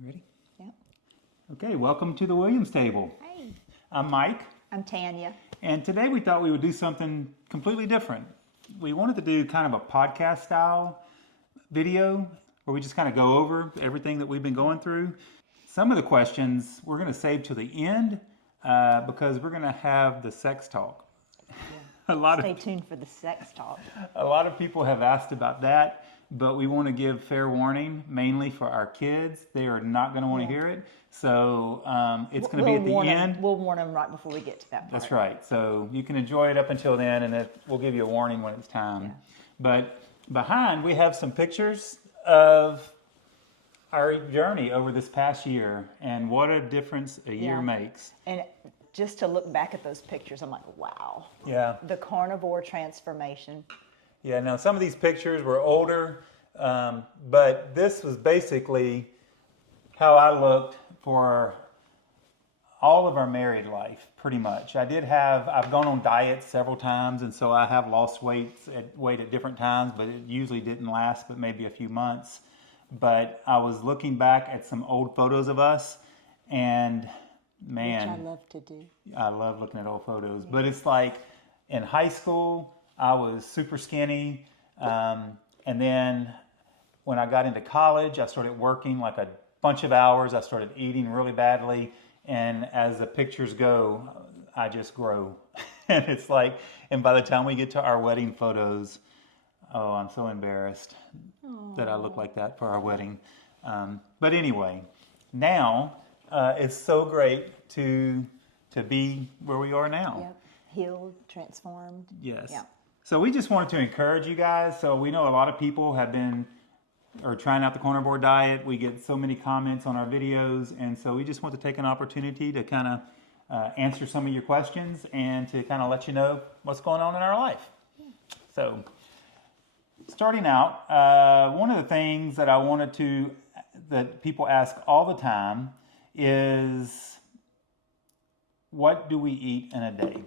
You ready? Yep. Okay, welcome to the Williams Table. Hey. I'm Mike. I'm Tanya. And today we thought we would do something completely different. We wanted to do kind of a podcast style video where we just kind of go over everything that we've been going through. Some of the questions we're going to save to the end because we're going to have the sex talk. Yeah. Stay tuned for the sex talk. A lot of people have asked about that, but we want to give fair warning, mainly for our kids. They are not going to want to hear it. So it's going to be at the end. We'll warn them right before we get to that part. That's right. So you can enjoy it up until then, and we'll give you a warning when it's time. Yeah. But behind, we have some pictures of our journey over this past year and what a difference a year makes. And just to look back at those pictures, I'm like, wow. Yeah. The carnivore transformation. Yeah, now some of these pictures were older, but this was basically how I looked for all of our married life, pretty much. I've gone on diets several times, and so I have lost weight at different times, but it usually didn't last but maybe a few months. But I was looking back at some old photos of us, and man. Which I love to do. I love looking at old photos, but it's like in high school, I was super skinny, and then when I got into college, I started working like a bunch of hours. I started eating really badly, and as the pictures go, I just grow. And it's like, and by the time we get to our wedding photos, oh, I'm so embarrassed that I look like that for our wedding. But anyway, now it's so great to be where we are now. Yep. Healed, transformed. Yes. Yeah. So we just wanted to encourage you guys. So we know a lot of people have been trying out the carnivore diet. We get so many comments on our videos, and so we just want to take an opportunity to kind of answer some of your questions and to kind of let you know what's going on in our life. Yeah. So starting out, one of the things that I wanted that people ask all the time is, what do we eat in a day?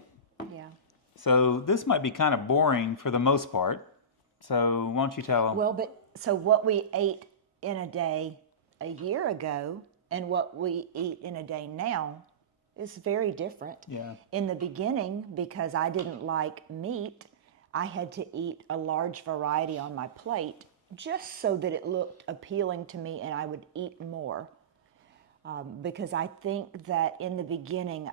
Yeah. So this might be kind of boring for the most part. So why don't you tell them? Well, so what we ate in a day a year ago and what we eat in a day now is very different. Yeah. In the beginning, because I didn't like meat, I had to eat a large variety on my plate just so that it looked appealing to me and I would eat more. Because I think that in the beginning,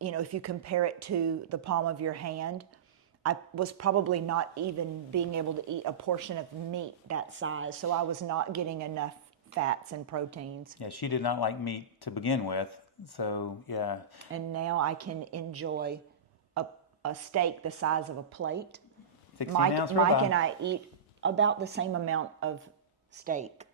if you compare it to the palm of your hand, I was probably not even being able to eat a portion of meat that size. So I was not getting enough fats and proteins. Yeah, she did not like meat to begin with. So, yeah. And now I can enjoy a steak the size of a plate. 16-ounce ribeye. Mike and I eat about the same amount of steak.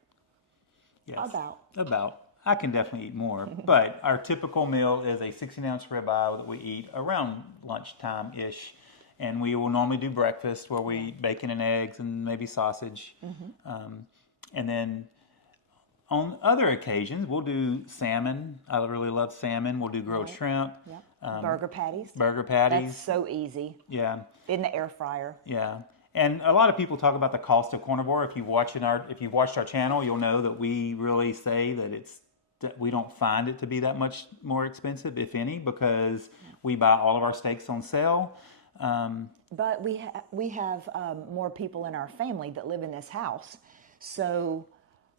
Yes. About. I can definitely eat more, but our typical meal is a 16-ounce ribeye that we eat around lunchtime-ish, and we will normally do breakfast where we eat bacon and eggs and maybe sausage. Mm-hmm. And then on other occasions, we'll do salmon. I really love salmon. We'll do grilled shrimp. Yep. Burger patties. That's so easy. Yeah. In the air fryer. Yeah. And a lot of people talk about the cost of carnivore. If you've watched our channel, you'll know that we really say that we don't find it to be that much more expensive, if any, because we buy all of our steaks on sale. But we have more people in our family that live in this house. So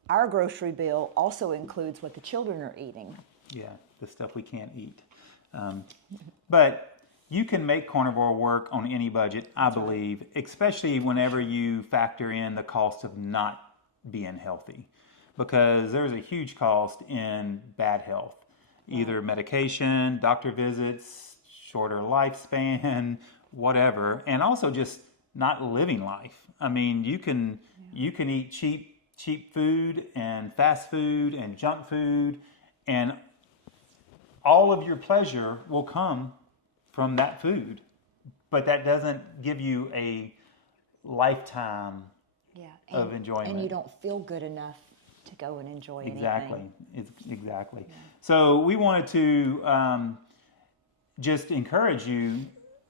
our grocery bill also includes what the children are eating. Yeah, the stuff we can't eat. But you can make carnivore work on any budget, I believe, especially whenever you factor in the cost of not being healthy. Because there's a huge cost in bad health, either medication, doctor visits, shorter lifespan, whatever, and also just not living life. I mean, you can eat cheap food and fast food and junk food, and all of your pleasure will come from that food, but that doesn't give you a lifetime of enjoyment. And you don't feel good enough to go and enjoy anything. Exactly. Yeah. So we wanted to just encourage you,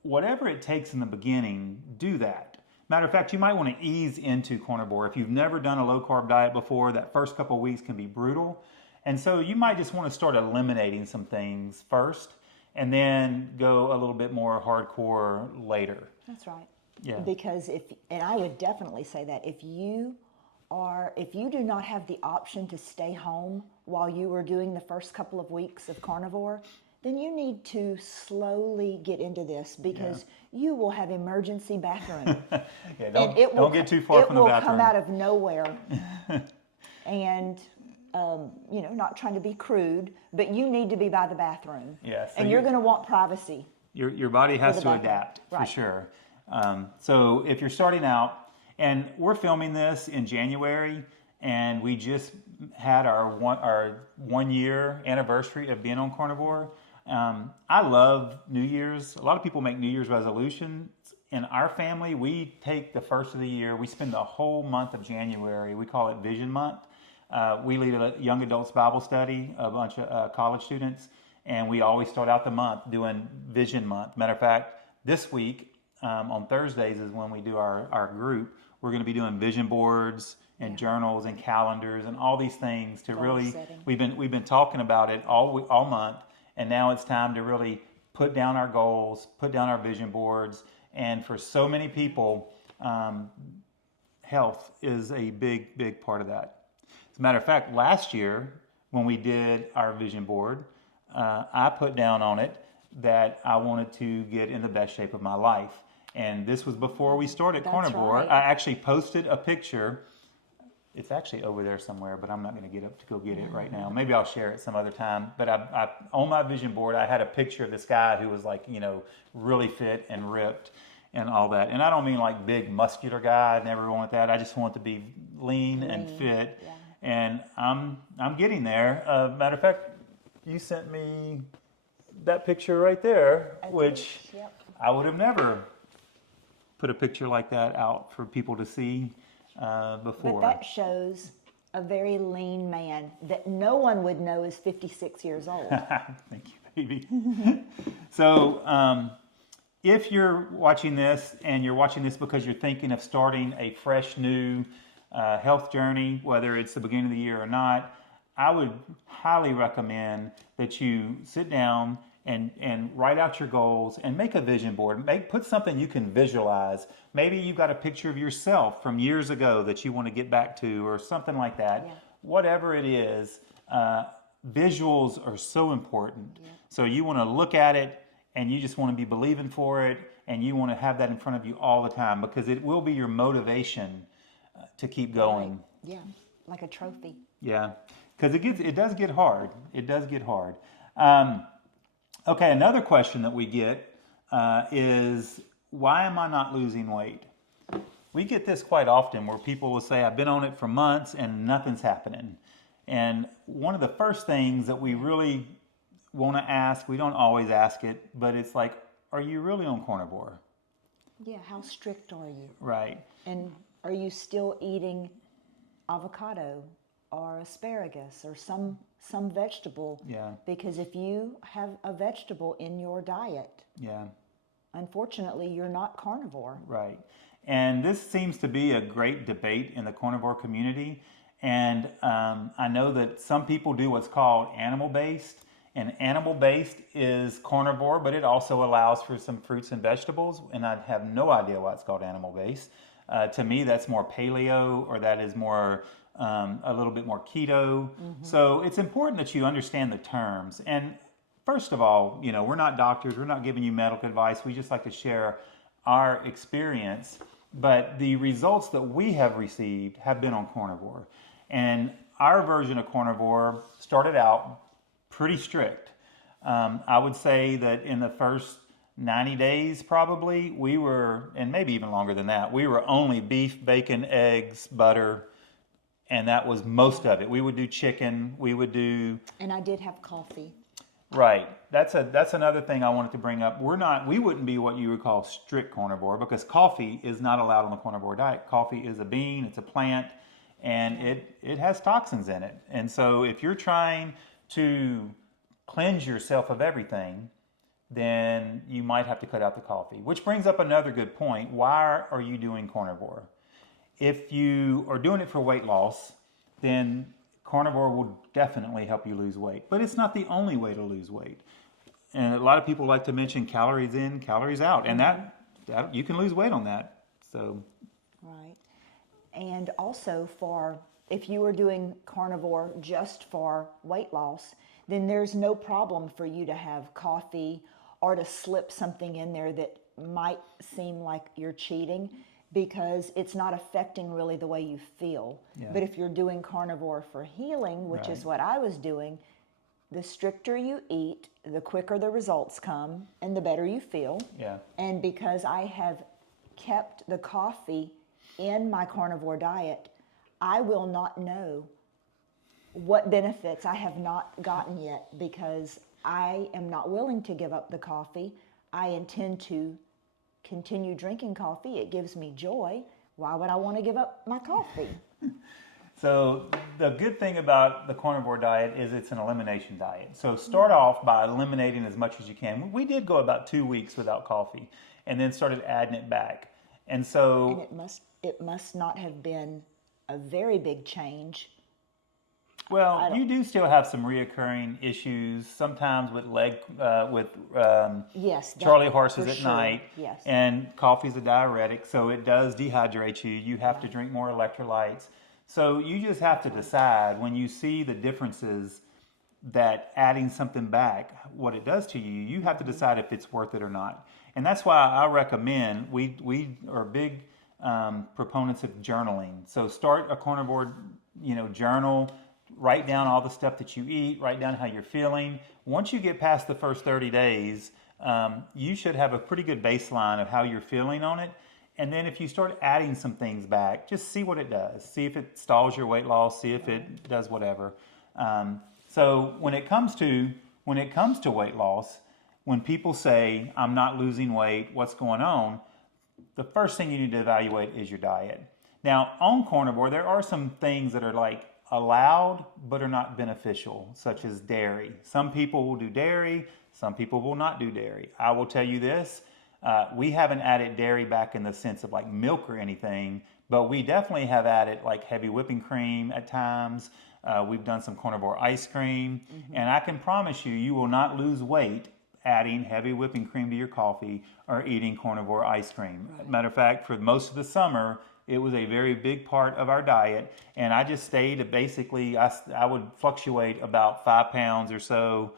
whatever it takes in the beginning, do that. Matter of fact, you might want to ease into carnivore. If you've never done a low-carb diet before, that first couple of weeks can be brutal. And so you might just want to start eliminating some things first and then go a little bit more hardcore later. That's right. Yeah. Because and I would definitely say that if you do not have the option to stay home while you are doing the first couple of weeks of carnivore, then you need to slowly get into this because you will have emergency bathroom. Don't get too far from the bathroom. It will come out of nowhere. And, not trying to be crude, but you need to be by the bathroom. Yeah, so and you're going to want privacy. Your body has to adapt, right. For sure. So if you're starting out, and we're filming this in January, and we just had our 1 year anniversary of being on carnivore. I love New Year's. A lot of people make New Year's resolutions. In our family, we take the first of the year, we spend the whole month of January, we call it Vision Month. We lead a young adults Bible study, a bunch of college students, and we always start out the month doing Vision Month. Matter of fact, this week, on Thursdays is when we do our group. We're going to be doing vision boards and journals and calendars and all these things to really, we've been talking about it all month, and now it's time to really put down our goals, put down our vision boards. And for so many people, health is a big part of that. As a matter of fact, last year when we did our vision board, I put down on it that I wanted to get in the best shape of my life. And this was before we started carnivore. Right. I actually posted a picture. It's actually over there somewhere, but I'm not going to get up to go get it right now. Maybe I'll share it some other time. But I on my vision board, I had a picture of this guy who was like, really fit and ripped and all that. And I don't mean like big muscular guy. I never want that. I just want to be lean and fit. Yeah. And I'm getting there. Matter of fact, you sent me that picture right there, which I would have never put a picture like that out for people to see before. But that shows a very lean man that no one would know is 56 years old. Thank you, baby. So if you're watching this and you're watching this because you're thinking of starting a fresh new health journey, whether it's the beginning of the year or not, I would highly recommend that you sit down and write out your goals and make a vision board. Put something you can visualize. Maybe you've got a picture of yourself from years ago that you want to get back to or something like that. Yeah. Whatever it is, visuals are so important. Yeah. So you want to look at it and you just want to be believing for it and you want to have that in front of you all the time because it will be your motivation to keep going. Right. Yeah, like a trophy. Yeah, because it does get hard. It does get hard. Okay, another question that we get is, why am I not losing weight? We get this quite often where people will say, I've been on it for months and nothing's happening. And one of the first things that we really want to ask, we don't always ask it, but it's like, are you really on carnivore? Yeah, how strict are you? Right. And are you still eating avocado or asparagus or some vegetable? Yeah. Because if you have a vegetable in your diet, unfortunately, you're not carnivore. Right. And this seems to be a great debate in the carnivore community. And I know that some people do what's called animal-based. And animal-based is carnivore, but it also allows for some fruits and vegetables. And I have no idea why it's called animal-based. To me, that's more paleo, or that is more a little bit more keto. Mm-hmm. So it's important that you understand the terms. And first of all, we're not doctors. We're not giving you medical advice. We just like to share our experience. But the results that we have received have been on carnivore. And our version of carnivore started out pretty strict. I would say that in the first 90 days probably, we were, and maybe even longer than that, we were only beef, bacon, eggs, butter, and that was most of it. We would do chicken, we would do... And I did have coffee. Right. That's another thing I wanted to bring up. We wouldn't be what you would call strict carnivore because coffee is not allowed on the carnivore diet. Coffee is a bean, it's a plant, and it has toxins in it. And so if you're trying to cleanse yourself of everything, then you might have to cut out the coffee. Which brings up another good point. Why are you doing carnivore? If you are doing it for weight loss, then carnivore will definitely help you lose weight. But it's not the only way to lose weight. And a lot of people like to mention calories in, calories out, and that you can lose weight on that. So, right. And also if you are doing carnivore just for weight loss, then there's no problem for you to have coffee or to slip something in there that might seem like you're cheating, because it's not affecting really the way you feel. Yeah. But if you're doing carnivore for healing, which is what I was doing, the stricter you eat, the quicker the results come and the better you feel. Yeah. And because I have kept the coffee in my carnivore diet, I will not know what benefits I have not gotten yet, because I am not willing to give up the coffee. I intend to continue drinking coffee. It gives me joy. Why would I want to give up my coffee? So the good thing about the carnivore diet is it's an elimination diet. So start off by eliminating as much as you can. We did go about 2 weeks without coffee and then started adding it back. And so it must not have been a very big change. Well, you do still have some reoccurring issues, sometimes with Yes, Charlie horses for at sure. night. Yes. And coffee's a diuretic, so it does dehydrate you. You have to drink more electrolytes. So you just have to decide when you see the differences that adding something back, what it does to you, you have to decide if it's worth it or not. And that's why I recommend, we are big proponents of journaling. So start a carnivore, journal. Write down all the stuff that you eat, write down how you're feeling. Once you get past the first 30 days, you should have a pretty good baseline of how you're feeling on it. And then if you start adding some things back, just see what it does. See if it stalls your weight loss, see if it does whatever. So when it comes to weight loss, when people say, I'm not losing weight, what's going on? The first thing you need to evaluate is your diet. Now, on carnivore, there are some things that are like allowed but are not beneficial, such as dairy. Some people will do dairy, some people will not do dairy. I will tell you this, we haven't added dairy back in the sense of like milk or anything, but we definitely have added like heavy whipping cream at times. We've done some carnivore ice cream, and I can promise you, you will not lose weight adding heavy whipping cream to your coffee or eating carnivore ice cream. Right. Matter of fact, for most of the summer, it was a very big part of our diet, and I just stayed at basically, I would fluctuate about 5 pounds or so,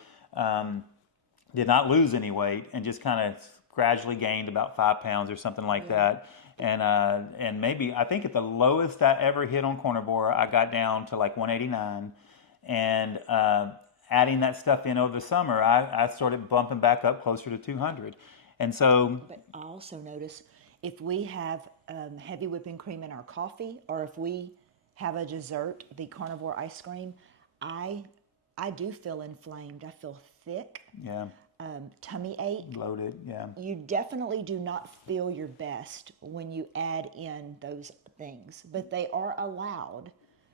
did not lose any weight, and just kind of gradually gained about 5 pounds or something like that. And maybe, I think at the lowest I ever hit on carnivore, I got down to like 189, and adding that stuff in over the summer, I started bumping back up closer to 200. And so... But I also notice if we have heavy whipping cream in our coffee, or if we have a dessert, the carnivore ice cream, I do feel inflamed. I feel thick. Yeah. Tummy ache. Bloated, yeah. You definitely do not feel your best when you add in those things, but they are allowed.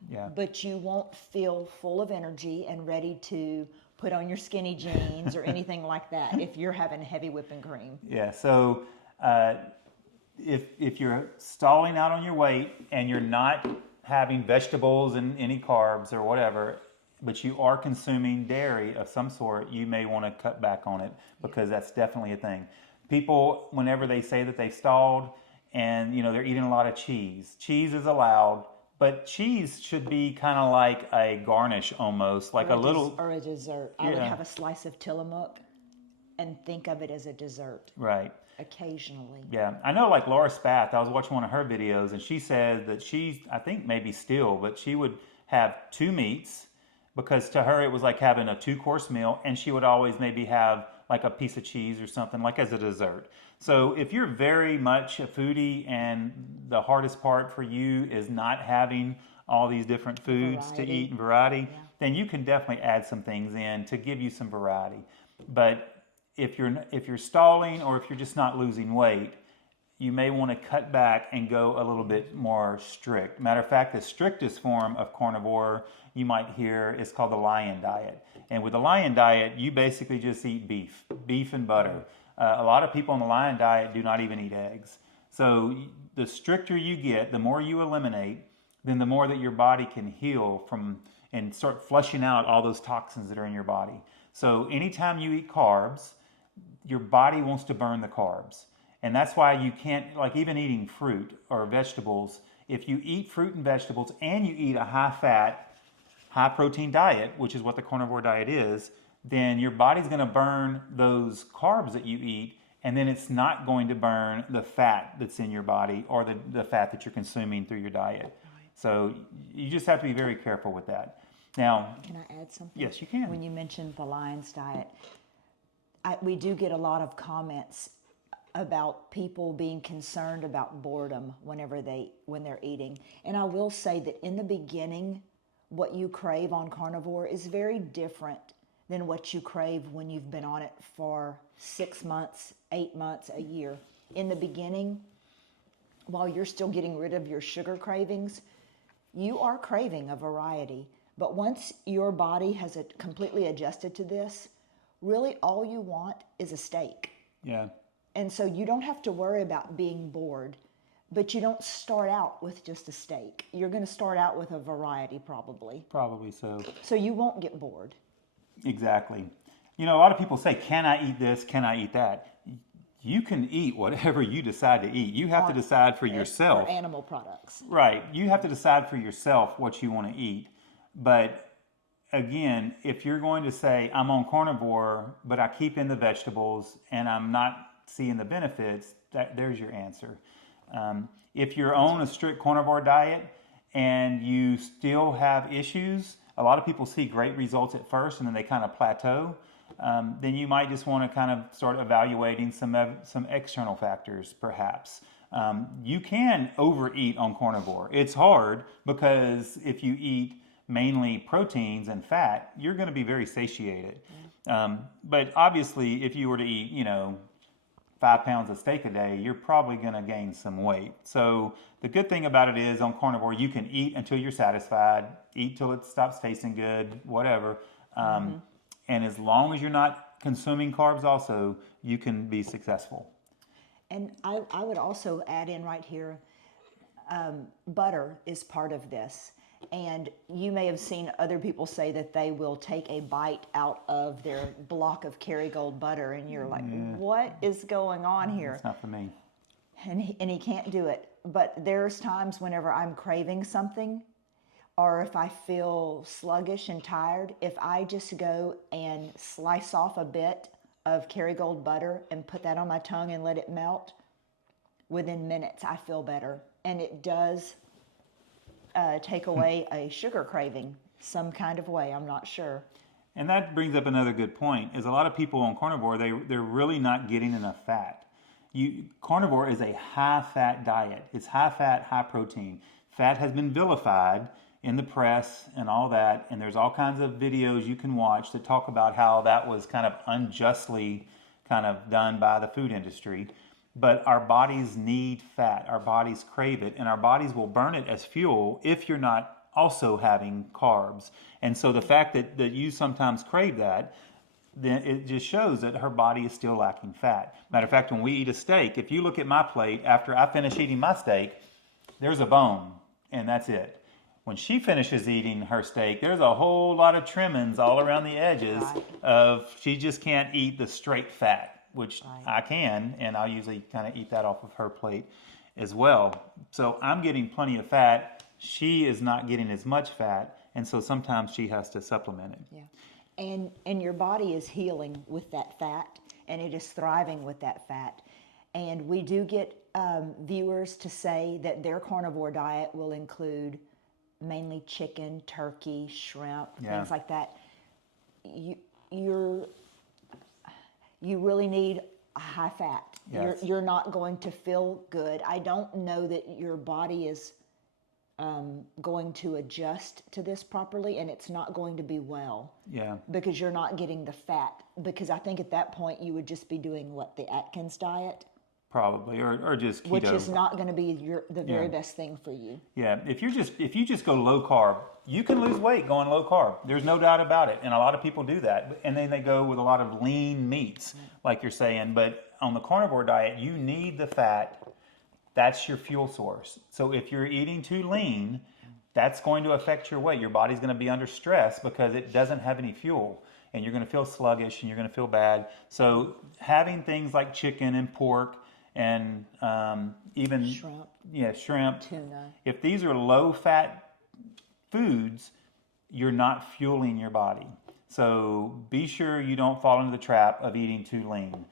Yeah. But you won't feel full of energy and ready to put on your skinny jeans or anything like that if you're having heavy whipping cream. Yeah, so if you're stalling out on your weight and you're not having vegetables and any carbs or whatever, but you are consuming dairy of some sort, you may want to cut back on it, because that's definitely a thing. People, whenever they say that they've stalled and they're eating a lot of cheese, cheese is allowed, but cheese should be kind of like a garnish almost, like or a dessert. I would have a slice of Tillamook and think of it as a dessert. Right. Occasionally. Yeah, I know like Laura Spath, I was watching one of her videos, and she said that I think maybe still, but she would have 2 meats, because to her it was like having a 2-course meal, and she would always maybe have like a piece of cheese or something like as a dessert. So if you're very much a foodie and the hardest part for you is not having all these different foods to eat and variety, then you can definitely add some things in to give you some variety. But if you're stalling, or if you're just not losing weight, you may want to cut back and go a little bit more strict. Matter of fact, the strictest form of carnivore you might hear is called the lion diet. And with the lion diet, you basically just eat beef and butter. A lot of people on the lion diet do not even eat eggs. So the stricter you get, the more you eliminate, then the more that your body can heal from and start flushing out all those toxins that are in your body. So anytime you eat carbs, your body wants to burn the carbs. And that's why you can't, like even eating fruit or vegetables, if you eat fruit and vegetables and you eat a high-fat, high-protein diet, which is what the carnivore diet is, then your body's going to burn those carbs that you eat, and then it's not going to burn the fat that's in your body or the fat that you're consuming through your diet. Right. So you just have to be very careful with that. Now, can I add something? Yes, you can. When you mentioned the lion's diet, we do get a lot of comments about people being concerned about boredom when they're eating. And I will say that in the beginning, what you crave on carnivore is very different than what you crave when you've been on it for 6 months, 8 months, a year. In the beginning, while you're still getting rid of your sugar cravings, you are craving a variety. But once your body has completely adjusted to this, really all you want is a steak. Yeah. And so you don't have to worry about being bored, but you don't start out with just a steak. You're going to start out with a variety probably. Probably so. So you won't get bored. Exactly. You know, a lot of people say, can I eat this? Can I eat that? You can eat whatever you decide to eat. You have to decide for yourself. For animal products. Right. You have to decide for yourself what you want to eat. But again, if you're going to say, I'm on carnivore, but I keep in the vegetables and I'm not seeing the benefits, there's your answer. If you're on a strict carnivore diet and you still have issues, a lot of people see great results at first and then they kind of plateau. Then you might just want to kind of start evaluating some external factors, perhaps. You can overeat on carnivore. It's hard because if you eat mainly proteins and fat, you're going to be very satiated. But obviously, if you were to eat, 5 pounds of steak a day, you're probably going to gain some weight. So the good thing about it is on carnivore, you can eat until you're satisfied, eat till it stops tasting good, whatever. And as long as you're not consuming carbs also, you can be successful. And I would also add in right here, butter is part of this. And you may have seen other people say that they will take a bite out of their block of Kerrygold butter, and you're like, what is going on here? It's not for me. And he can't do it. But there's times whenever I'm craving something, or if I feel sluggish and tired, if I just go and slice off a bit of Kerrygold butter and put that on my tongue and let it melt, within minutes I feel better. And it does take away a sugar craving some kind of way. I'm not sure. And that brings up another good point, is a lot of people on carnivore, they're really not getting enough fat. Carnivore is a high-fat diet. It's high-fat, high-protein. Fat has been vilified in the press and all that, and there's all kinds of videos you can watch that talk about how that was kind of unjustly kind of done by the food industry. But our bodies need fat, our bodies crave it, and our bodies will burn it as fuel if you're not also having carbs. And so the fact that you sometimes crave that, then it just shows that her body is still lacking fat. Matter of fact, when we eat a steak, if you look at my plate, after I finish eating my steak, there's a bone, and that's it. When she finishes eating her steak, there's a whole lot of trimmings all around the edges she just can't eat the straight fat, which I can, and I'll usually kind of eat that off of her plate as well. So I'm getting plenty of fat. She is not getting as much fat, and so sometimes she has to supplement it. Yeah, and your body is healing with that fat, and it is thriving with that fat. And we do get viewers to say that their carnivore diet will include mainly chicken, turkey, shrimp, things like that. You really need a high fat. Yes. You're not going to feel good. I don't know that your body is going to adjust to this properly, and it's not going to be well. Yeah. Because you're not getting the fat. Because I think at that point you would just be doing the Atkins diet. probably, or just keto. which is not going to be the very best thing for you. Yeah, if you just go low carb, you can lose weight going low carb. There's no doubt about it, and a lot of people do that. And then they go with a lot of lean meats, like you're saying. But on the carnivore diet, you need the fat. That's your fuel source. So if you're eating too lean, that's going to affect your weight. Your body's going to be under stress because it doesn't have any fuel, and you're going to feel sluggish and you're going to feel bad. So having things like chicken and pork and even shrimp, tuna. if these are low fat foods, you're not fueling your body. So be sure you don't fall into the trap of eating too lean.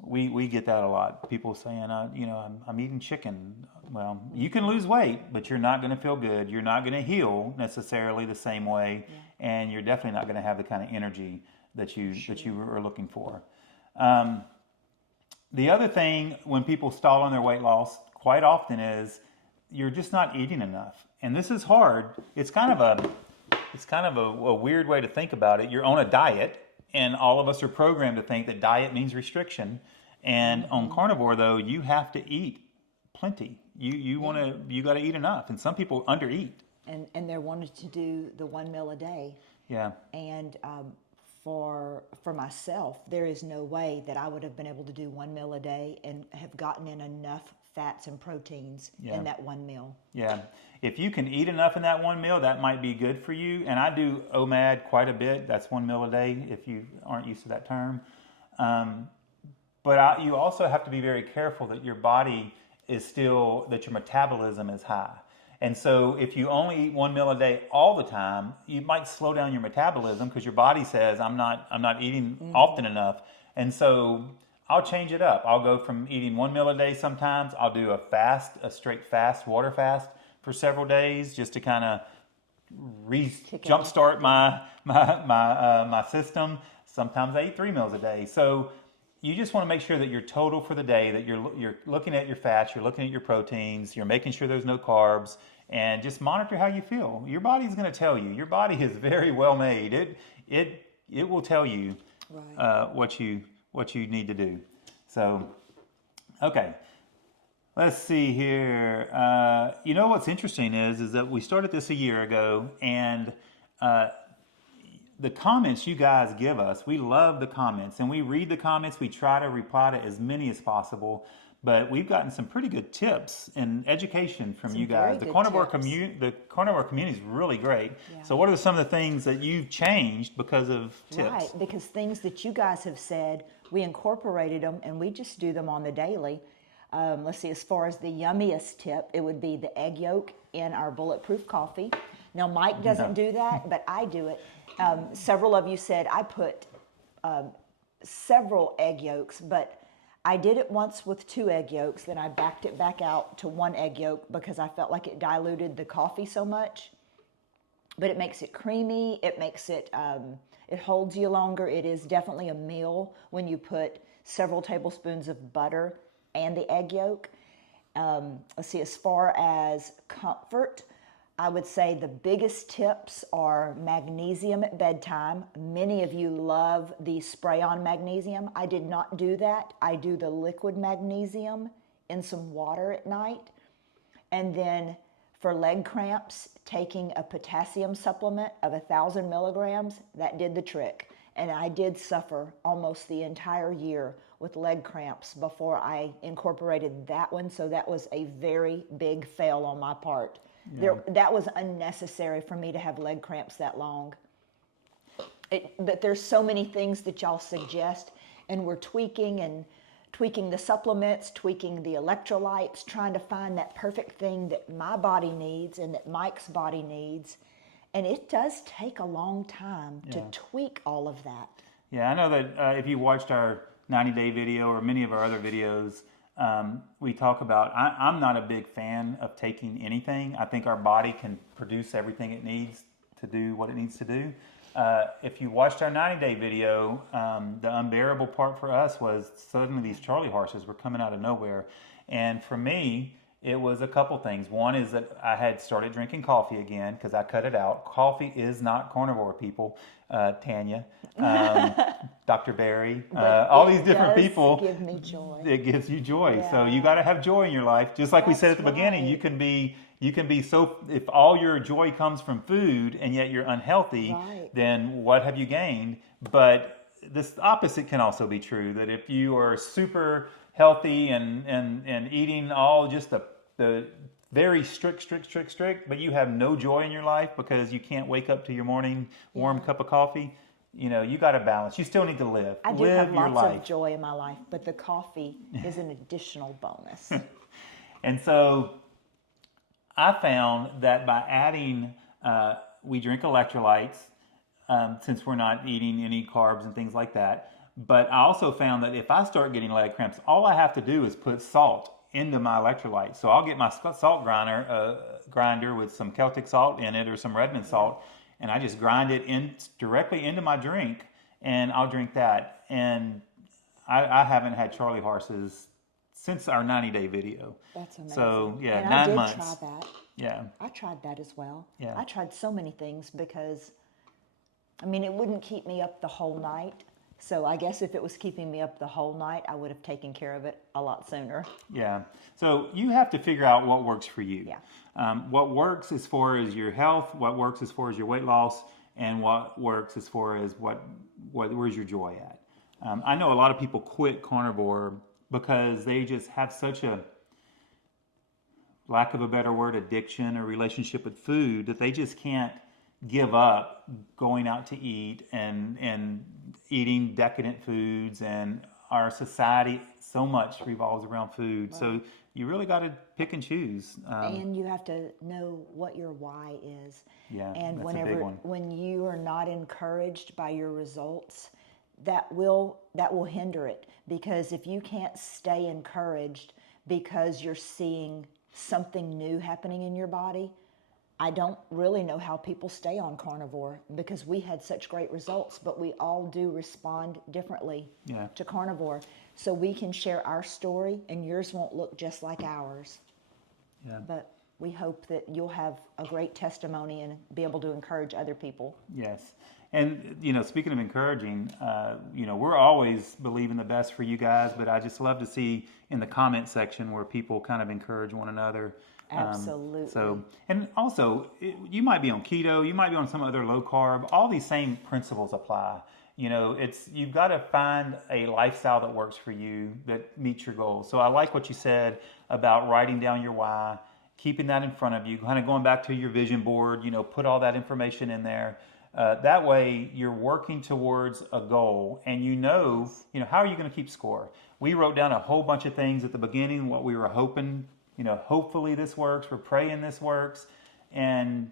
We get that a lot. People saying, I'm eating chicken. Well, you can lose weight, but you're not going to feel good. You're not going to heal necessarily the same way, and you're definitely not going to have the kind of energy that you are looking for. The other thing when people stall on their weight loss quite often is you're just not eating enough, and this is hard. It's kind of a weird way to think about it. You're on a diet. And all of us are programmed to think that diet means restriction. And on carnivore, though, you have to eat plenty. You got to eat enough. And some people undereat. And they're wanting to do the 1 meal a day. Yeah. And for myself, there is no way that I would have been able to do 1 meal a day and have gotten in enough fats and proteins in that 1 meal. Yeah. If you can eat enough in that 1 meal, that might be good for you. And I do OMAD quite a bit. That's 1 meal a day if you aren't used to that term. But you also have to be very careful that your body that your metabolism is high. And so if you only eat 1 meal a day all the time, you might slow down your metabolism because your body says, I'm not eating often enough. And so I'll change it up. I'll go from eating 1 meal a day sometimes. I'll do a straight fast, water fast for several days just to kind of jumpstart my system. Sometimes I eat 3 meals a day. So you just want to make sure that your total for the day, that you're looking at your fats, you're looking at your proteins, you're making sure there's no carbs, and just monitor how you feel. Your body's going to tell you. Your body is very well made. It will tell you what you need to do. So, okay. Let's see here. What's interesting is that we started this a year ago, and the comments you guys give us, we love the comments, and we read the comments. We try to reply to as many as possible, but we've gotten some pretty good tips and education from you guys. The carnivore community is really great. Yeah. So what are some of the things that you've changed because of tips? Right, because things that you guys have said, we incorporated them, and we just do them on the daily. Let's see, as far as the yummiest tip, it would be the egg yolk in our bulletproof coffee. Now, Mike doesn't do that, but I do it. Several of you said I put several egg yolks, but I did it once with 2 egg yolks, then I backed it back out to 1 egg yolk because I felt like it diluted the coffee so much. But it makes it creamy, it makes it, it holds you longer. It is definitely a meal when you put several tablespoons of butter and the egg yolk. Let's see, as far as comfort, I would say the biggest tips are magnesium at bedtime. Many of you love the spray-on magnesium. I did not do that. I do the liquid magnesium in some water at night. And then for leg cramps, taking a potassium supplement of 1,000 milligrams, that did the trick. And I did suffer almost the entire year with leg cramps before I incorporated that one. So that was a very big fail on my part. Yeah. That was unnecessary for me to have leg cramps that long. But there's so many things that y'all suggest, and we're tweaking the supplements, tweaking the electrolytes, trying to find that perfect thing that my body needs and that Mike's body needs. And it does take a long time to tweak all of that. Yeah, I know that if you watched our 90-day video or many of our other videos, we talk about, I'm not a big fan of taking anything. I think our body can produce everything it needs to do what it needs to do. If you watched our 90-day video, the unbearable part for us was suddenly these Charlie horses were coming out of nowhere. And for me, it was a couple things. One is that I had started drinking coffee again because I cut it out. Coffee is not carnivore, people. Tanya, Dr. Barry, all these different people. Give me joy. It gives you joy. Yeah. So you got to have joy in your life. Just like we said at the beginning, right. you can be so, if all your joy comes from food and yet you're unhealthy, Right. then what have you gained? But this opposite can also be true, that if you are super healthy and eating all just the very strict, but you have no joy in your life because you can't wake up to your morning warm cup of coffee, you got to balance. You still need to live. I do live have your lots life. of joy in my life, but the coffee is an additional bonus. And so I found that by adding, we drink electrolytes since we're not eating any carbs and things like that. But I also found that if I start getting leg cramps, all I have to do is put salt into my electrolytes. So I'll get my salt grinder with some Celtic salt in it or some Redmond salt, and I just grind it in directly into my drink, and I'll drink that. And I haven't had Charlie horses since our 90-day video. That's amazing. So yeah, and 9 I months. did try that. Yeah. I tried that as well. Yeah. I tried so many things because, it wouldn't keep me up the whole night. So I guess if it was keeping me up the whole night, I would have taken care of it a lot sooner. Yeah. So you have to figure out what works for you. Yeah. What works as far as your health, what works as far as your weight loss, and what works as far as where's your joy at. I know a lot of people quit carnivore because they just have such a, lack of a better word, addiction or relationship with food that they just can't give up going out to eat and eating decadent foods, and our society so much revolves around food. Right. So you really got to pick and choose. And you have to know what your why is. Yeah, and that's a big one. When you are not encouraged by your results, that will hinder it. Because if you can't stay encouraged because you're seeing something new happening in your body, I don't really know how people stay on carnivore, because we had such great results, but we all do respond differently to carnivore. So we can share our story and yours won't look just like ours. Yeah. But we hope that you'll have a great testimony and be able to encourage other people. Yes. And, speaking of encouraging, we're always believing the best for you guys, but I just love to see in the comment section where people kind of encourage one another. Absolutely. And also, you might be on keto, you might be on some other low carb. All these same principles apply. You've got to find a lifestyle that works for you, that meets your goals. So I like what you said about writing down your why, keeping that in front of you, kind of going back to your vision board. Put all that information in there. That way, you're working towards a goal, and how are you going to keep score? We wrote down a whole bunch of things at the beginning, what we were hoping. Hopefully this works. We're praying this works. And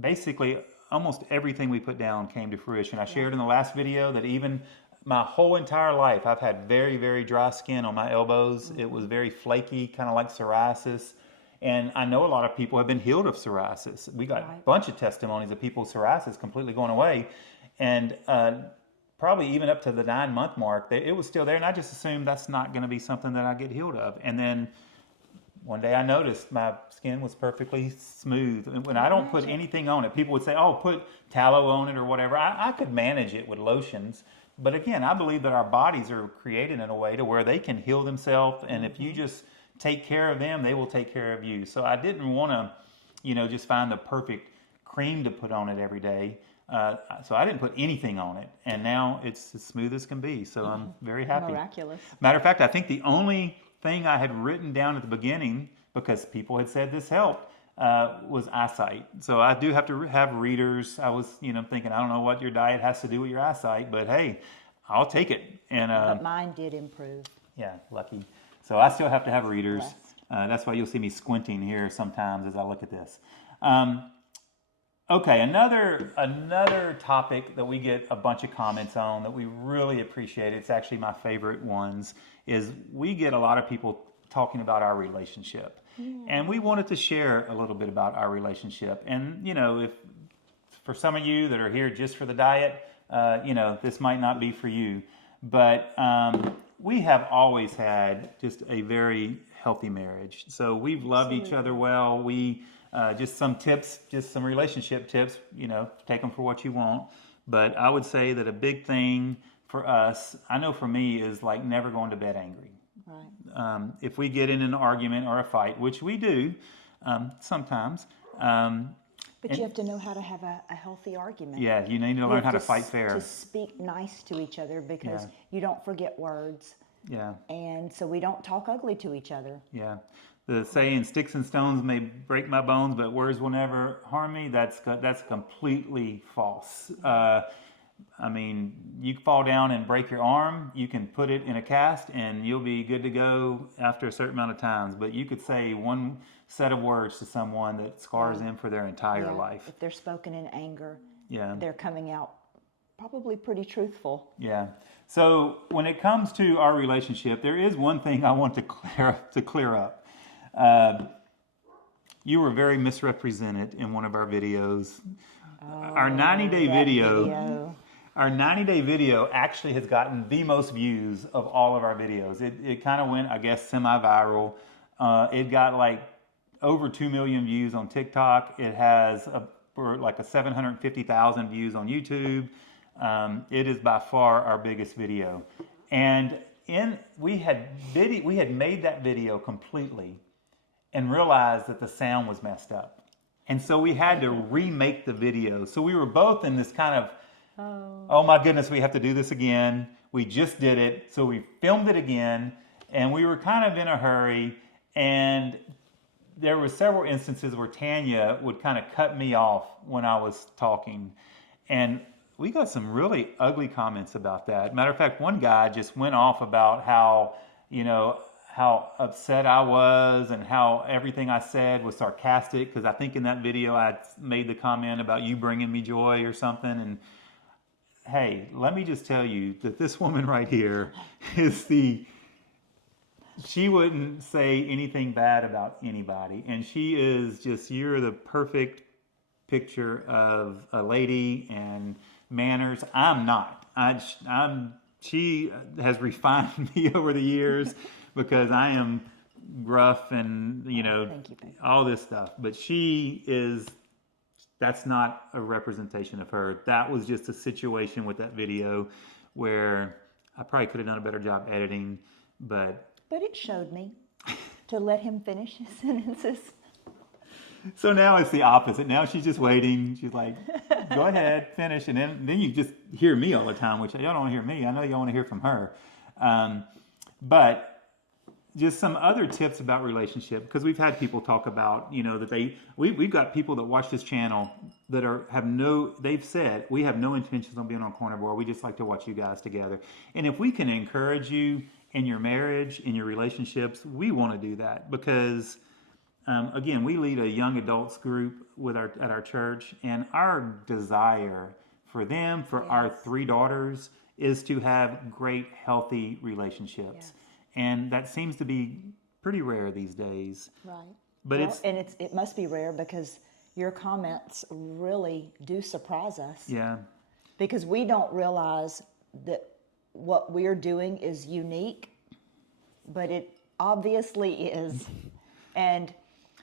basically, almost everything we put down came to fruition. I shared in the last video that even my whole entire life, I've had very, very dry skin on my elbows. Mm-hmm. It was very flaky, kind of like psoriasis. And I know a lot of people have been healed of psoriasis. We got a bunch of testimonies of people's psoriasis completely going away. And probably even up to the 9-month mark, it was still there. And I just assumed that's not going to be something that I get healed of. And then one day I noticed my skin was perfectly smooth. And when I don't put anything on it, people would say, oh, put tallow on it or whatever. I could manage it with lotions. But again, I believe that our bodies are created in a way to where they can heal themselves. And if you just take care of them, they will take care of you. So I didn't want to, just find the perfect cream to put on it every day. So I didn't put anything on it. And now it's as smooth as can be. So I'm very happy. Miraculous. Matter of fact, I think the only thing I had written down at the beginning, because people had said this helped, was eyesight. So I do have to have readers. I was, thinking, I don't know what your diet has to do with your eyesight, but hey, I'll take it. And but mine did improve. Yeah, lucky. So I still have to have readers. That's why you'll see me squinting here sometimes as I look at this. Okay, another topic that we get a bunch of comments on that we really appreciate, it's actually my favorite ones, is we get a lot of people talking about our relationship. And we wanted to share a little bit about our relationship. And, if for some of you that are here just for the diet, this might not be for you. But we have always had just a very healthy marriage. So we've loved each other well. We just some tips, just some relationship tips. Take them for what you want. But I would say that a big thing for us, I know for me, is like never going to bed angry. Right. If we get in an argument or a fight, which we do sometimes. But you have to know how to have a healthy argument. Yeah, you need to learn how to fight fair. To speak nice to each other, because you don't forget words. Yeah. And so we don't talk ugly to each other. Yeah. The saying, sticks and stones may break my bones, but words will never harm me, that's completely false. You fall down and break your arm, you can put it in a cast and you'll be good to go after a certain amount of times. But you could say one set of words to someone that scars them for their entire life. If they're spoken in anger, Yeah. they're coming out probably pretty truthful. Yeah. So when it comes to our relationship, there is one thing I want to clear up. You were very misrepresented in one of our videos. Our 90-day video. Our 90-day video actually has gotten the most views of all of our videos. It kind of went, I guess, semi-viral. It got like over 2 million views on TikTok. It has like a 750,000 views on YouTube. It is by far our biggest video. And we had made that video completely and realized that the sound was messed up. And so we had to remake the video. So we were both in this kind of, oh my goodness, we have to do this again. We just did it. So we filmed it again, and we were kind of in a hurry. And there were several instances where Tanya would kind of cut me off when I was talking. And we got some really ugly comments about that. Matter of fact, one guy just went off about how upset I was and how everything I said was sarcastic, because I think in that video I made the comment about you bringing me joy or something. And hey, let me just tell you that this woman right here she wouldn't say anything bad about anybody. And she is just, you're the perfect picture of a lady and manners. I'm not. She has refined me over the years because I am gruff and, all this stuff. But that's not a representation of her. That was just a situation with that video where I probably could have done a better job editing, but it showed me to let him finish his sentences. So now it's the opposite. Now she's just waiting. She's like, go ahead, finish. And then you just hear me all the time, which y'all don't want to hear me. I know y'all want to hear from her. But just some other tips about relationship, because we've had people talk about, that we've got people that watch this channel that they've said, we have no intentions on being on Carnivore. We just like to watch you guys together. And if we can encourage you in your marriage, in your relationships, we want to do that because, again, we lead a young adults group at our church, and our desire for them, for our 3 daughters, is to have great, healthy relationships. Yes. And that seems to be pretty rare these days. Right. But it must be rare because your comments really do surprise us. Yeah. Because we don't realize that what we're doing is unique, but it obviously is. And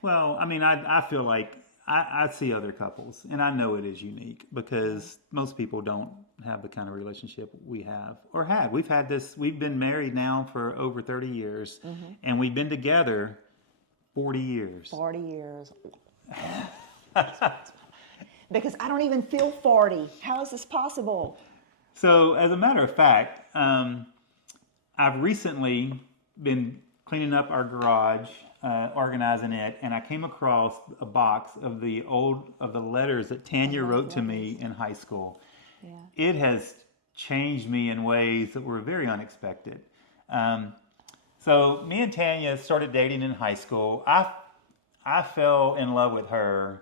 well, I feel like I see other couples, and I know it is unique because most people don't have the kind of relationship we have or had. We've been married now for over 30 years, and we've been together 40 years. 40 years. Because I don't even feel 40. How is this possible? So, as a matter of fact, I've recently been cleaning up our garage, organizing it, and I came across a box of the letters that Tanya wrote to me in high school. Yeah. It has changed me in ways that were very unexpected. So me and Tanya started dating in high school. I fell in love with her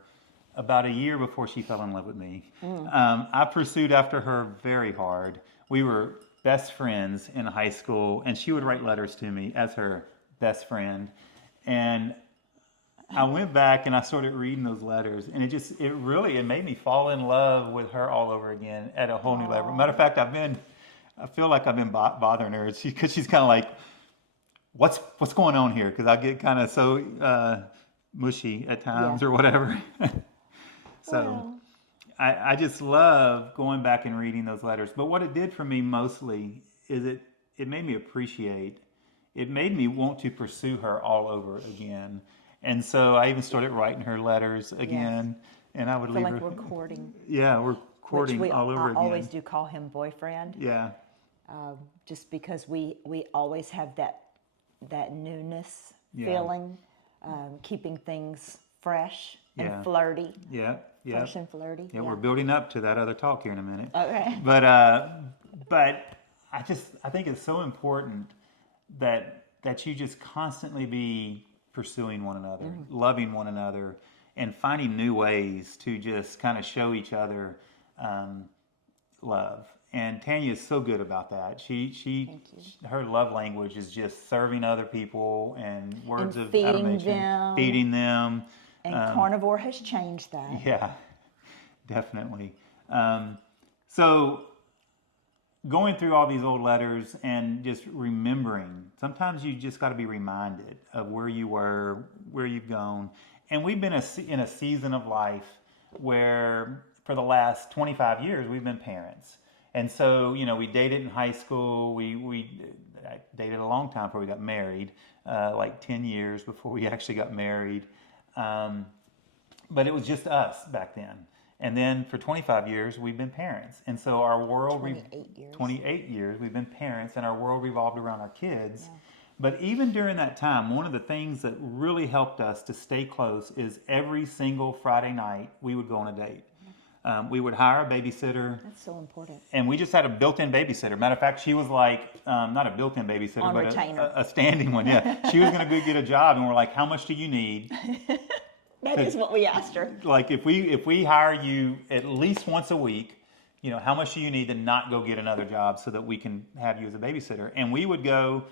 about a year before she fell in love with me. I pursued after her very hard. We were best friends in high school, and she would write letters to me as her best friend. And I went back and I started reading those letters, and it made me fall in love with her all over again at a whole new level. Matter of fact, I feel like I've been bothering her because she's kind of like, what's going on here? Because I get kind of so mushy at times Yeah. or whatever. So Well, I just love going back and reading those letters. But what it did for me mostly is it made me appreciate. It made me want to pursue her all over again. And so I even started writing her letters again, and I would I feel leave like her. we're courting, Yeah, we're which courting all over I again. always do call him boyfriend, Yeah, just because we always have that newness Yeah. feeling, keeping things fresh and Yeah. flirty, yeah, yeah. fresh and flirty. Yeah, we're building up to that other talk here in a minute. Okay. But I think it's so important that you just constantly be pursuing one another, loving one another, and finding new ways to just kind of show each other love. And Tanya is so good about that. Her love language is just serving other people and words And of feeding affirmation, them. feeding them. And Carnivore has changed that. Yeah, definitely. So going through all these old letters and just remembering, sometimes you just got to be reminded of where you were, where you've gone. And we've been in a season of life where for the last 25 years, we've been parents. And so, we dated in high school. I dated a long time before we got married, like 10 years before we actually got married. But it was just us back then. And then for 25 years, we've been parents. And so our world... 28 years. 28 years, we've been parents, and our world revolved around our kids. Yeah. But even during that time, one of the things that really helped us to stay close is every single Friday night, we would go on a date. We would hire a babysitter. That's so important. And we just had a built-in babysitter. Matter of fact, she was like, not a built-in babysitter, on but retainer. a standing one. Yeah, she was going to go get a job, and we're like, how much do you need? That is what we asked her. Like if we hire you at least once a week, how much do you need to not go get another job so that we can have you as a babysitter? And we would go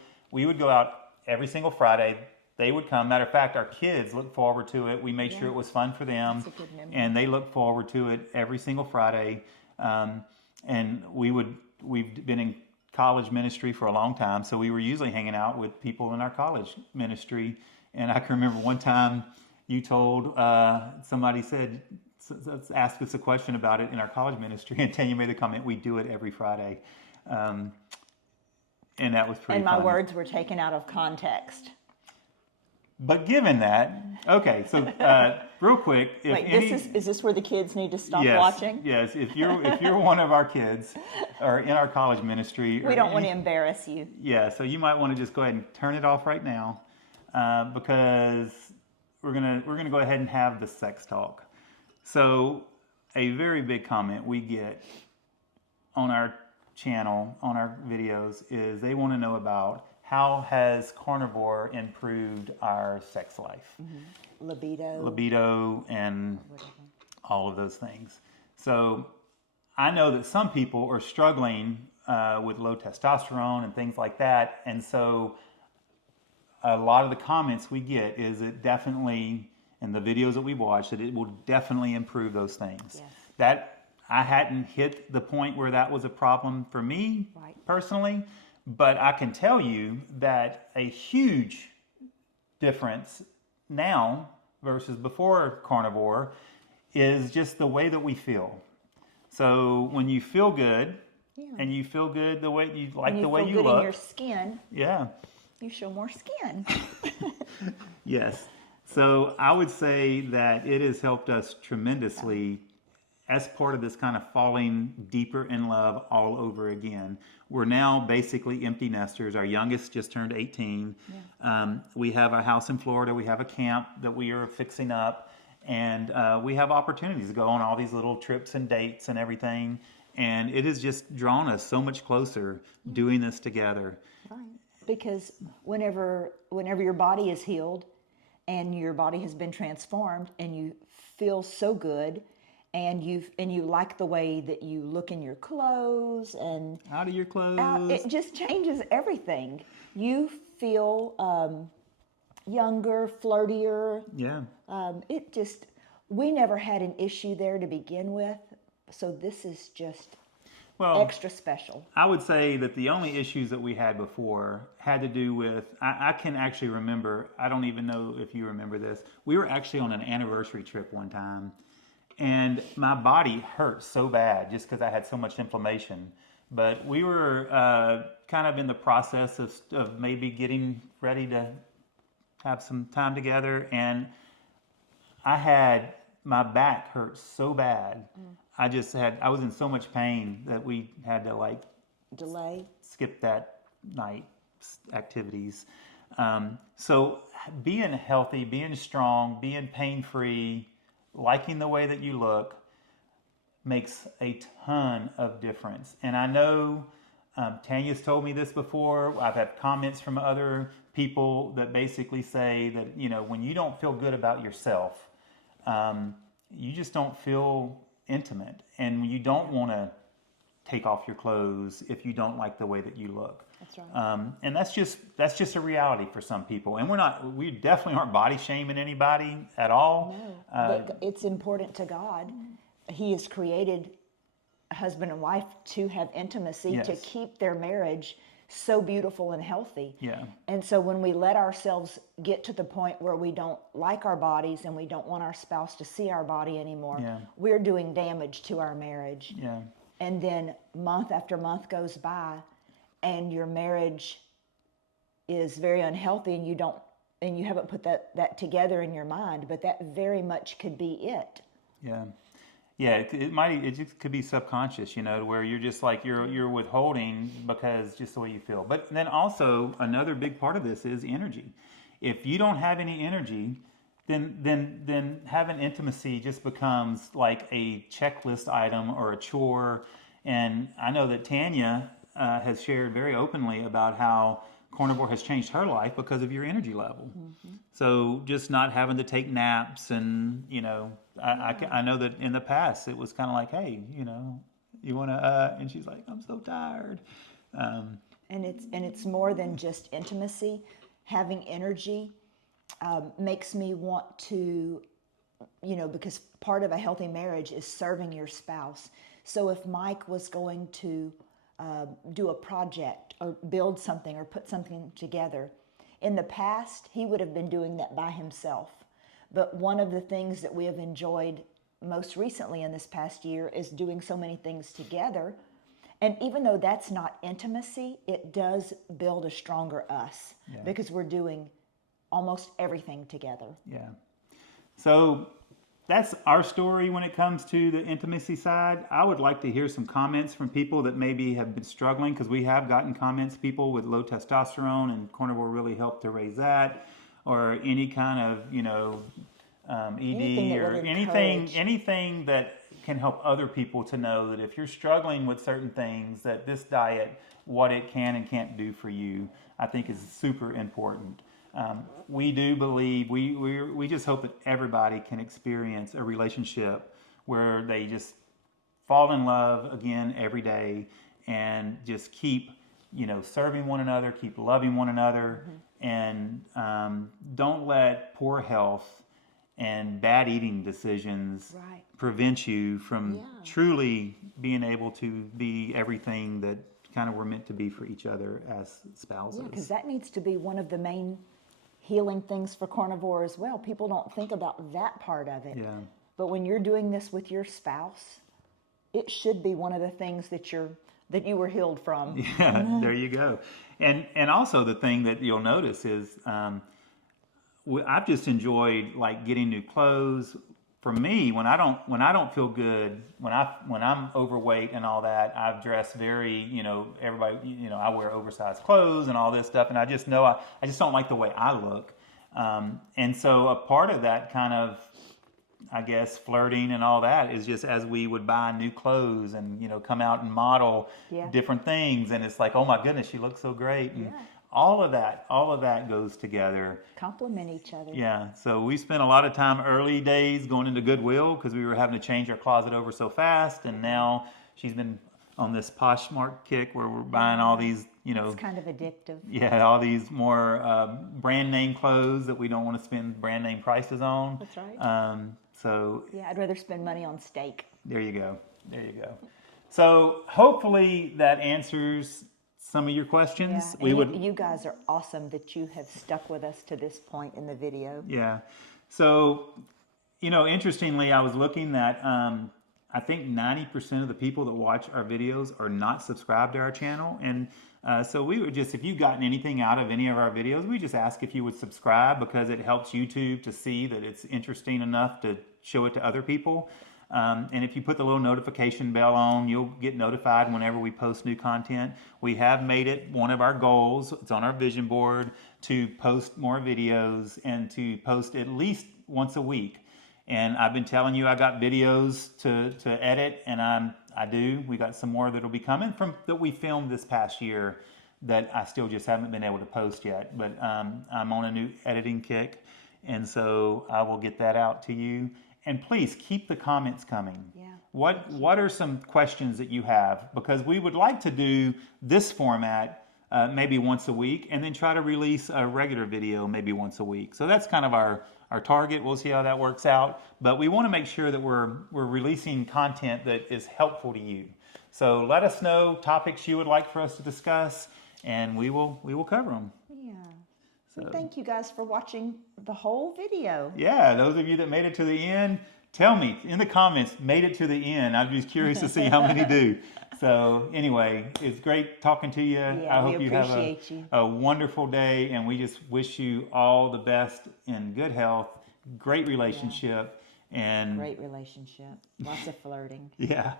out every single Friday. They would come. Matter of fact, our kids looked forward to it. We made sure it was fun for them. That's a good memory. And they looked forward to it every single Friday. And we've been in college ministry for a long time, so we were usually hanging out with people in our college ministry. And I can remember one time you told, somebody said, let's ask us a question about it in our college ministry, and Tanya made the comment, we do it every Friday. And that was pretty And my fun. words were taken out of context. But given that, okay, so real quick, if Wait, any, is this where the kids need to stop yes, watching? Yes, if you're one of our kids or in our college ministry, We don't want to embarrass you. Yeah, so you might want to just go ahead and turn it off right now, because we're gonna go ahead and have the sex talk. So a very big comment we get on our channel, on our videos, is they want to know about how has Carnivore improved our sex life, libido, and all of those things. So I know that some people are struggling with low testosterone and things like that, and so a lot of the comments we get is it definitely, in the videos that we watch, that it will definitely improve those things. Yes. That I hadn't hit the point where that was a problem for me personally, but I can tell you that a huge difference now versus before Carnivore is just the way that we feel. So when you feel good, and you feel good the way you like, the way you feel good look, in your skin, you show more skin. Yes. So I would say that it has helped us tremendously as part of this kind of falling deeper in love all over again. We're now basically empty nesters. Our youngest just turned 18. We have a house in Florida. We have a camp that we are fixing up. And we have opportunities to go on all these little trips and dates and everything. And it has just drawn us so much closer doing this together. Right. Because whenever your body is healed and your body has been transformed and you feel so good and you like the way that you look in your clothes and out of your clothes, it just changes everything. You feel younger, flirtier. Yeah. We never had an issue there to begin with. So this is just Well, extra special. I would say that the only issues that we had before had to do with, I can actually remember, I don't even know if you remember this. We were actually on an anniversary trip one time, and my body hurt so bad just because I had so much inflammation. But we were kind of in the process of maybe getting ready to have some time together, and my back hurt so bad. I was in so much pain that we had to like Delay. skip that night activities. So being healthy, being strong, being pain-free, liking the way that you look makes a ton of difference. And I know Tanya's told me this before. I've had comments from other people that basically say that, you know, when you don't feel good about yourself, you just don't feel intimate, and you don't want to take off your clothes if you don't like the way that you look. That's right. And that's just a reality for some people. And we definitely aren't body shaming anybody at all. No, but it's important to God. He has created a husband and wife to have intimacy, to Yes. keep their marriage so beautiful and healthy. Yeah. And so when we let ourselves get to the point where we don't like our bodies and we don't want our spouse to see our body anymore, Yeah. we're doing damage to our marriage. Yeah. And then month after month goes by and your marriage is very unhealthy, and you haven't put that together in your mind, but that very much could be it. Yeah. Yeah, it just could be subconscious, you know, where you're just like you're withholding because just the way you feel. But then also another big part of this is energy. If you don't have any energy, then having intimacy just becomes like a checklist item or a chore. And I know that Tanya has shared very openly about how Carnivore has changed her life because of your energy level. Mm-hmm. So just not having to take naps, and you know, I know that in the past it was kind of like, hey, you know, you want to, and she's like, I'm so tired. And it's more than just intimacy. Having energy makes me want to, you know, because part of a healthy marriage is serving your spouse. So if Mike was going to do a project or build something or put something together, in the past, he would have been doing that by himself. But one of the things that we have enjoyed most recently in this past year is doing so many things together. And even though that's not intimacy, it does build a stronger us, because we're doing almost everything together. Yeah. So that's our story when it comes to the intimacy side. I would like to hear some comments from people that maybe have been struggling, because we have gotten comments, people with low testosterone, and Carnivore really helped to raise that, or any kind of, you know, ED or anything that can help other people to know that if you're struggling with certain things, that this diet, what it can and can't do for you, I think is super important. We do believe, we just hope that everybody can experience a relationship where they just fall in love again every day, and just keep, you know, serving one another, keep loving one another, and don't let poor health and bad eating decisions prevent you from truly being able to be everything that kind of we're meant to be for each other as spouses. Yeah, because that needs to be one of the main healing things for Carnivore as well. People don't think about that part of it. Yeah. But when you're doing this with your spouse, it should be one of the things that you were healed from. Yeah, there you go. And also the thing that you'll notice is I've just enjoyed like getting new clothes. For me, when I don't feel good, when I'm overweight and all that, I've dressed very, you know, everybody, you know, I wear oversized clothes and all this stuff, and I just know I just don't like the way I look. And so a part of that kind of, I guess, flirting and all that is just as we would buy new clothes and, you know, come out and model different things, and it's like, oh my goodness, she looks so great. And all of that goes together. Complement each other. Yeah. So we spent a lot of time early days going into Goodwill because we were having to change our closet over so fast, and now she's been on this Poshmark kick where we're buying all these, you know, it's kind of addictive. Yeah, all these more brand name clothes that we don't want to spend brand name prices on. That's right. So yeah, I'd rather spend money on steak. There you go. So hopefully that answers some of your questions. Yeah, and you guys are awesome that you have stuck with us to this point in the video. Yeah. So, interestingly, I was looking at, I think 90% of the people that watch our videos are not subscribed to our channel. And so we would just, if you've gotten anything out of any of our videos, we just ask if you would subscribe, because it helps YouTube to see that it's interesting enough to show it to other people. And if you put the little notification bell on, you'll get notified whenever we post new content. We have made it one of our goals, it's on our vision board, to post more videos and to post at least once a week. And I've been telling you I got videos to edit, and I do. We got some more that'll be coming from that we filmed this past year that I still just haven't been able to post yet. But I'm on a new editing kick, and so I will get that out to you. And please keep the comments coming. Yeah. What are some questions that you have? Because we would like to do this format maybe once a week, and then try to release a regular video maybe once a week. So that's kind of our target. We'll see how that works out. But we want to make sure that we're releasing content that is helpful to you. So let us know topics you would like for us to discuss, and we will cover them. Yeah. So thank you guys for watching the whole video. Yeah, those of you that made it to the end, tell me in the comments, made it to the end. I'm just curious to see how many do. So anyway, it's great talking to you. Yeah, I hope we you have appreciate a wonderful day, and we just wish you all the best in good health, great relationship, and Great relationship. Lots of flirting. yeah,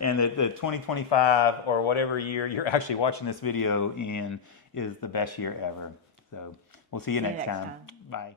and that the 2025 or whatever year you're actually watching this video in is the best year ever. So we'll see you next time. Bye.